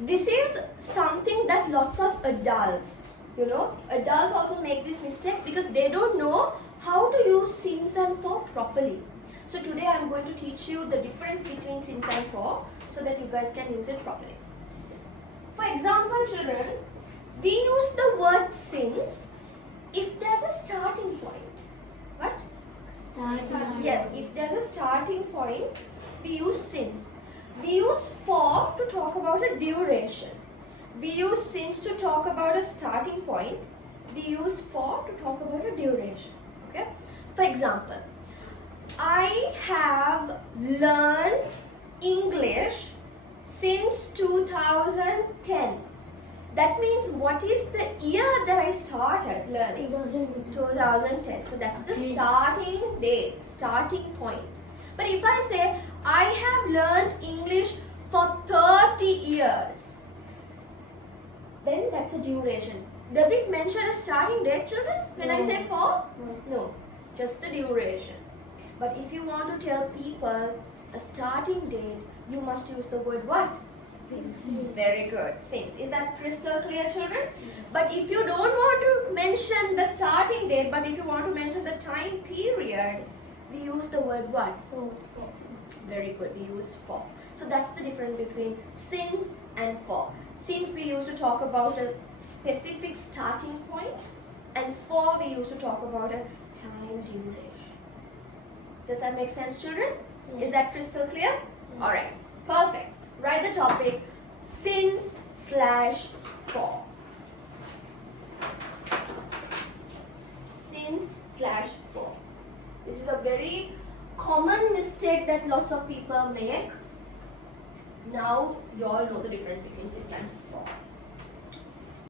this is something that lots of adults, adults also make these mistakes because they don't know how to use since and for properly. So today I am going to teach you the difference between since and for so that you guys can use it properly. For example, children, we use the word since if there's a starting point. What? Yes, if there's a starting point, we use since. We use for to talk about a duration. We use since to talk about a starting point. We use for to talk about a duration. Okay? For example, I have learned English since 2010. That means what is the year that I started learning? 2010. So that's the starting date, starting point. But if I say I have learned English for 30 years, then that's a duration. Does it mention a starting date, children? When I say for? No, just the duration. But if you want to tell people a starting date, you must use the word what? Since. Very good. Since. Is that crystal clear, children? But if you don't want to mention the starting date, but if you want to mention the time period, we use the word what? For. Very good. We use for. So that's the difference between since and for. Since we used to talk about a specific starting point, and for we used to talk about a time duration. Does that make sense, children? Yes. Is that crystal clear? Yes. Alright. Perfect. Write the topic since/for. Since/for. This is a very common mistake that lots of people make. Now you all know the difference between since and